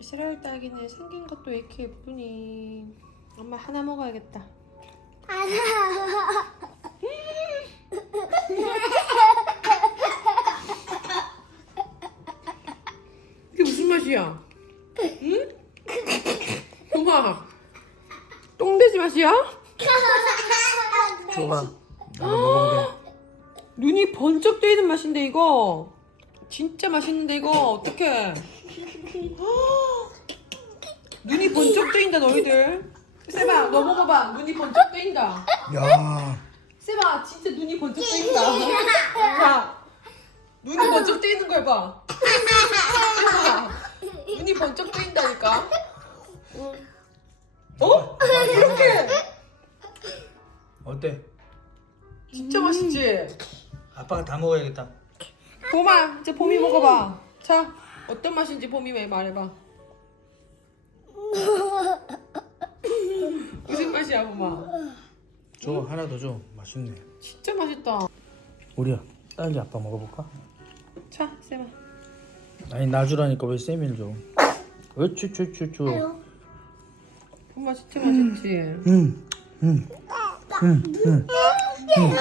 시랄 딸기는 생긴 것도 왜 이렇게 예쁘니? 엄마 하나 먹어야겠다. 이게 무슨 맛이야? 응? 엄마 똥돼지 맛이야? 나도 먹어보게. 눈이 번쩍 뜨이는 맛인데 이거 진짜 맛있는데 이거 어떡해 눈이 번쩍 뜨인다 너희들. 세바 너 먹어봐. 눈이 번쩍 뜨인다. 야, 세바 진짜 눈이 번쩍 뜨인다. 야. 눈이 번쩍 뜨이는 걸 봐. 세바 눈이 번쩍 뜨인다니까. 어? 이렇게. 어때? 진짜 맛있지? 아빠가 다 먹어야겠다. 봄아 이제 봄이 먹어봐. 자 어떤 맛인지 봄이 왜 말해봐 맛이야 봄아 줘, 하나 더 줘. 맛있네. 진짜 맛있다 우리야, 딸기 아빠 먹어볼까? 자 쌤아 아니 나 주라니까 왜 쌤이를 줘? 어쭈쭈쭈쭈. 봄아 진짜 맛있지 음, 음, 음, 음, 음, 음, 음,